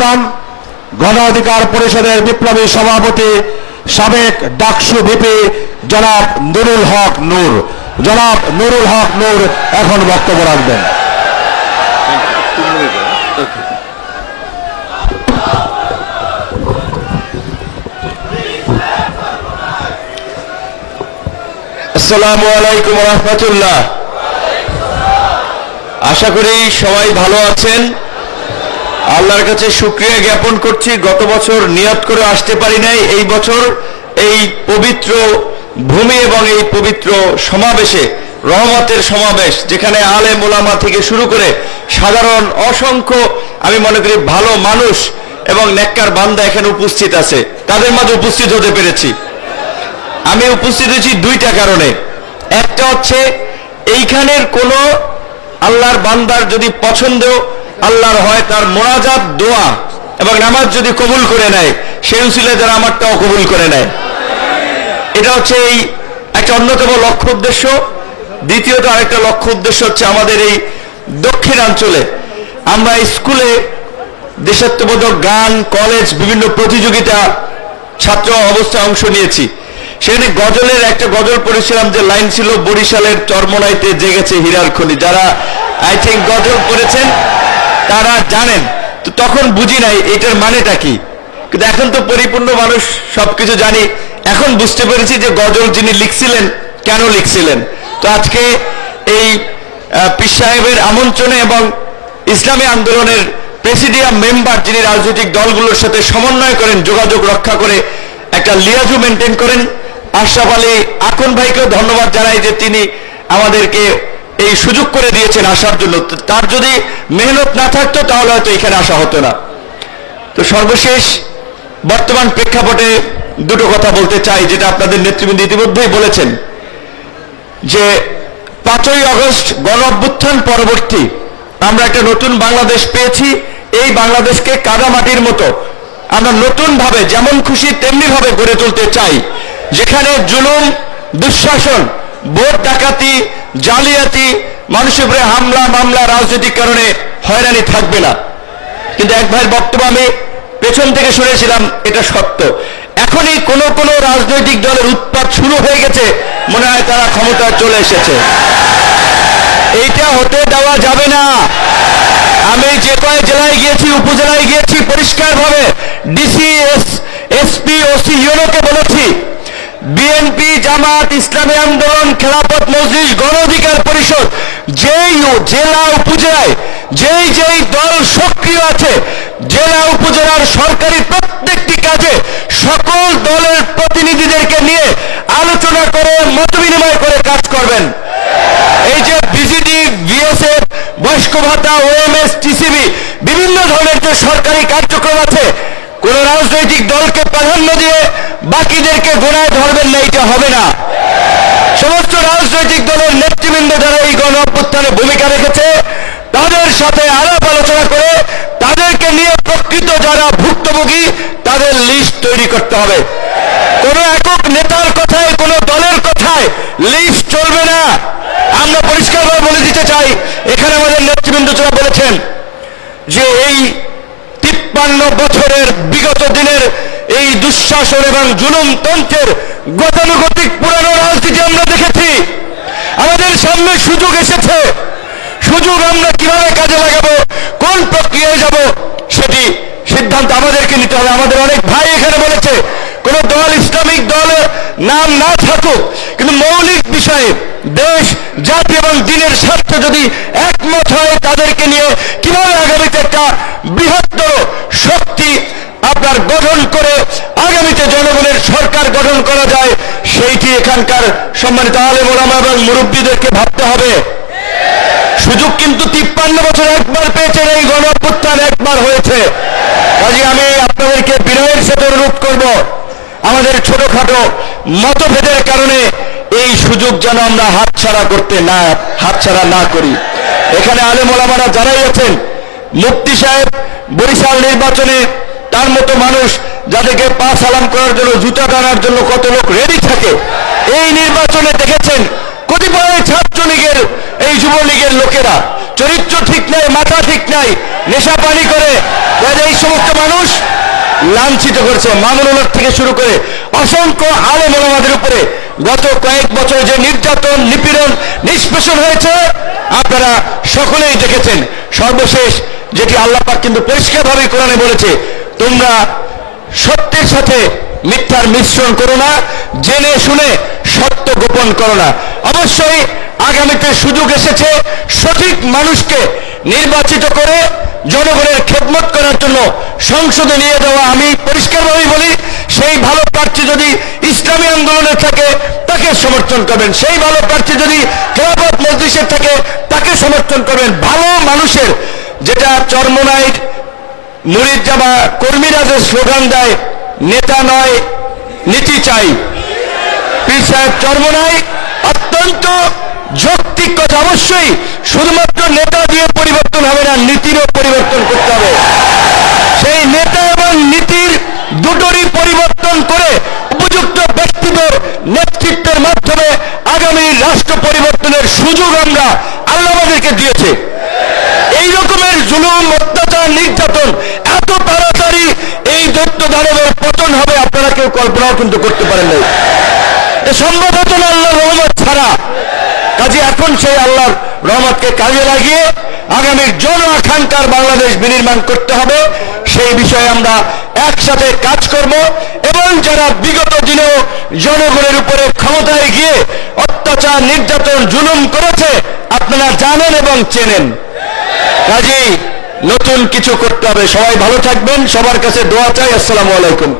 আহ্বান গণ অধিকার পরিষদের বিপ্লবী সভাপতি সাবেক ডাকসু ভিপি জনাব নুরুল হক নূর। জনাব নুরুল হক নূর এখন বক্তব্য রাখবেন। আসসালামু আলাইকুম রহমতুল্লাহ। আশা করি সবাই ভালো আছেন। আল্লাহর কাছে শুক্রিয়া জ্ঞাপন করছি। গত বছর নিয়ত করে আসতে পারি নাই। এই বছর এই পবিত্র ভূমি এবং এই পবিত্র সমাবেশে, রহমতের সমাবেশ, যেখানে আলে মোলামা থেকে শুরু করে সাধারণ, অসংখ্য, আমি মনে করি ভালো মানুষ এবং নেককার বান্দা এখানে উপস্থিত আছে। তাদের মাঝে উপস্থিত হতে পেরেছি। আমি উপস্থিত হয়েছি দুইটা কারণে। একটা হচ্ছে, এইখানের কোনো আল্লাহর বান্দার যদি পছন্দ আল্লাহর হয় তার মোনাজাত, দোয়া এবং নামাজ যদি কবুল করে নেয় সেই উচিলে যারা আমারটাও কবুল করে নেয়। এটা হচ্ছে এই একটা অন্যতম লক্ষ্য উদ্দেশ্য। দ্বিতীয়ত আরেকটা লক্ষ্য উদ্দেশ্য হচ্ছে আমাদের এই দক্ষিণাঞ্চলে আমরা স্কুলে দেশাত্মবোধক গান, কলেজ, বিভিন্ন প্রতিযোগিতা, ছাত্র অবস্থায় অংশ নিয়েছি। সেখানে গজলের একটা গজল পড়েছিলাম যে লাইন ছিল, বরিশালের চরমনাইতে জেগেছে হীরার খনি। যারা আই থিঙ্ক গজল পড়েছেন তারা জানেন। তো তখন বুঝি নাই এটার মানেটা কি। কিন্তু এখন তো পরিপূর্ণ মানুষ সবকিছু জানি। এখন বুঝতে পেরেছি যে গজল যিনি লিখছিলেন, কেন লিখছিলেন। তো আজকে এই পীর সাহেবের আমন্ত্রণে এবং ইসলামী আন্দোলনের প্রেসিডিয়াম মেম্বার যিনি রাজনৈতিক দলগুলোর সাথে সমন্বয় করেন, যোগাযোগ রক্ষা করে একটা লিয়াজু মেনটেন করেন। আশরাফ আলী আকন ভাইকেও ধন্যবাদ জানাই যে তিনি আমাদেরকে এই সুযোগ করে দিয়েছেন আসার জন্য। তার যদি মেহনত না থাকতো, তাহলে হয়তো এখানে আসা হতো না। তো সর্বশেষ বর্তমান প্রেক্ষাপটে দুটো কথা বলতে চাই, যেটা আপনাদের নেতৃবৃন্দ ইতিমধ্যেই বলেছেন, যে পাঁচই আগস্ট গণ অভ্যুত্থান পরবর্তী আমরা একটা নতুন বাংলাদেশ পেয়েছি। এই বাংলাদেশকে কাদামাটির মতো আমরা নতুন ভাবে যেমন খুশি তেমনি ভাবে গড়ে তুলতে চাই। যেখানে জুলুম, দুঃশাসন ভোট ডাকাতি, জালিয়াতি, মানুষের উপরে হামলা, মামলা, রাজনৈতিক কারণে হয়রানি থাকবে না। কিন্তু এক ভাইয়ের বক্তব্য আমি পেছন থেকে শুনেছিলাম, এটা সত্য। এখনই কোন কোন রাজনৈতিক দলের উৎপাত শুরু হয়ে গেছে, মনে হয় তারা ক্ষমতায় চলে এসেছে। এইটা হতে দেওয়া যাবে না। আমি যে কয় জেলায় গিয়েছি, উপজেলায় গিয়েছি পরিষ্কার ভাবে ডিসি এসপি ওসি ইউনোকে বলেছি বিএনপি জামাত, ইসলামী আন্দোলন খেলাফত মজলিস গণ অধিকার পরিষদ যেই জেলা উপজেলায়, যেই যেই দল সক্রিয় আছে, জেলা উপজেলার সরকারি প্রত্যেকটি কাজে সকল দলের প্রতিনিধিদেরকে নিয়ে আলোচনা করে, মত বিনিময় করে কাজ করবেন। এই যে বিজিডি বিএসএফ বয়স্ক ভাতা ওএমএস টিসিবি বিভিন্ন ধরনের যে সরকারি কার্যক্রম আছে, কোন রাজনৈতিক দলকে প্রাধান্য দিয়ে বাকিদেরকে গোড়ায় ধরবেন না এটা হবে না। সমস্ত রাজনৈতিক দলের নেতৃবৃন্দ এই ভূমিকা রেখেছে। তাদের সাথে আলাপ আলোচনা করে তাদেরকে নিয়ে প্রকৃত যারা ভুক্তভোগী, তাদের লিস্ট তৈরি করতে হবে। কোন একক নেতার কথায়, কোন দলের কথায় লিস্ট চলবে না। আমরা পরিষ্কারভাবে বলে দিতে চাই, এখানে আমাদের নেতৃবৃন্দ যারা বলেছেন যে এই তিপ্পান্ন বছরের বিগত দিনের এই দুঃশাসন এবং জুলুম তন্ত্রের গতানুগতিক পুরানো রাজনীতি আমরা দেখেছি আমাদের সামনে সুযোগ এসেছে। সুযোগ আমরা কীভাবে কাজে লাগাবো, কোন প্রক্রিয়ায় যাব, সেটি সিদ্ধান্ত আমাদেরকে নিতে হবে। আমাদের অনেক ভাই এখানে বলেছে, কোন দল, ইসলামিক দলের নাম না থাকুক, কিন্তু মৌলিক বিষয়ে দেশ, জাতি এবং দিনের স্বার্থে যদি একমত হয় তাদেরকে নিয়ে কীভাবে আগামীতে একটা বৃহত্তর শক্তি আপনার গঠন করে আগামীতে জনগণের সরকার গঠন করা যায় সেইটি এখানকার সম্মানিত আলেম ওলামা এবং মুরব্বীদেরকে ভাবতে হবে। সুযোগ কিন্তু তিপ্পান্ন বছর একবার পেয়েছেন, এই গণ একবার হয়েছে। কাজে আমি আপনাদেরকে বিনয়ের সাথে অনুরোধ করব, আমাদের ছোটখাটো মতভেদের কারণে এই সুযোগ যেন আমরা হাতছাড়া করতে না, হাতছাড়া না করি। এখানে আলেম ওলামারা যারাই আছেন, মুফতি সাহেব বরিশাল নির্বাচনে তার মতো মানুষ, যাদেরকে পা সালাম করার জন্য, জুতা টানার জন্য কত লোক রেডি থাকে এই নির্বাচনে দেখেছেন কতিপয় ছাত্রলীগের এই যুবলীগের লোকেরা। চরিত্র ঠিক নাই, মাথা ঠিক নাই নেশা পানি করে এই সমস্ত মানুষ লাঞ্ছিত করছে। মামুনুল হক থেকে শুরু করে অসংখ্য আলো ওলামাদের উপরে গত কয়েক বছর যে নির্যাতন, নিপীড়ন, নিষ্পেষণ হয়েছে, আপনারা সকলেই দেখেছেন। সর্বশেষ যেটি আল্লাহ পাক কিন্তু পরিষ্কারভাবে কোরআনে বলেছে, তোমরা সত্যের সাথে মিথ্যার মিশ্রণ করো না, জেনে শুনে সত্য গোপন করো না। অবশ্যই আগামীতে সুযোগ এসেছে সঠিক মানুষকে নির্বাচিত করে জনগণের খেদমত করার জন্য সংসদে নিয়ে যাওয়া আমি পরিষ্কারভাবেই বলি, সেই ভালো প্রার্থী যদি ইসলামী আন্দোলনের থাকে, তাকে সমর্থন করবেন। সেই ভালো প্রার্থী যদি খেলাফত মজলিসের থাকে, তাকে সমর্থন করবেন। ভালো মানুষের যেটা চর্মনাইট মুরিদ জামা কর্মীরা যে স্লোগান দেয়, নেতা নয়, নীতি চাই। পীর সাহেব চর্মনাই অত্যন্ত যৌক্তিক কথা। অবশ্যই শুধুমাত্র নেতা দিয়ে পরিবর্তন হবে না, নীতিরও পরিবর্তন করতে হবে। সেই নেতা এবং নীতির দুটোরই পরিবর্তন করে উপযুক্ত ব্যক্তিদের নেতৃত্বের মাধ্যমে আগামী রাষ্ট্র পরিবর্তনের সুযোগ আমরা আল্লাহ দিয়েছে। এই রকমের জুলুম, অত্যাচার, নির্যাতন এত তাড়াতাড়ি এই দৈত্য দানবের পতন হবে, আপনারা কেউ কল্পনাও কিন্তু করতে পারেন নাই। এ সম্ভব হতো না আল্লাহর রহমত ছাড়া। কাজে এখন সেই আল্লাহর রহমতকে কাজে লাগিয়ে আগামীর জন আকাঙ্ক্ষার বাংলাদেশ বিনির্মাণ করতে হবে। সেই বিষয়ে আমরা একসাথে কাজ করব এবং যারা বিগত দিনেও জনগণের উপরে ক্ষমতায় গিয়ে অত্যাচার, নির্যাতন, জুলুম করেছে, আপনারা জানেন এবং চেনেন। কাজেই নতুন কিছু করতে হবে। সবাই ভালো থাকবেন। সবার কাছে দোয়া চাই। আসসালামু আলাইকুম।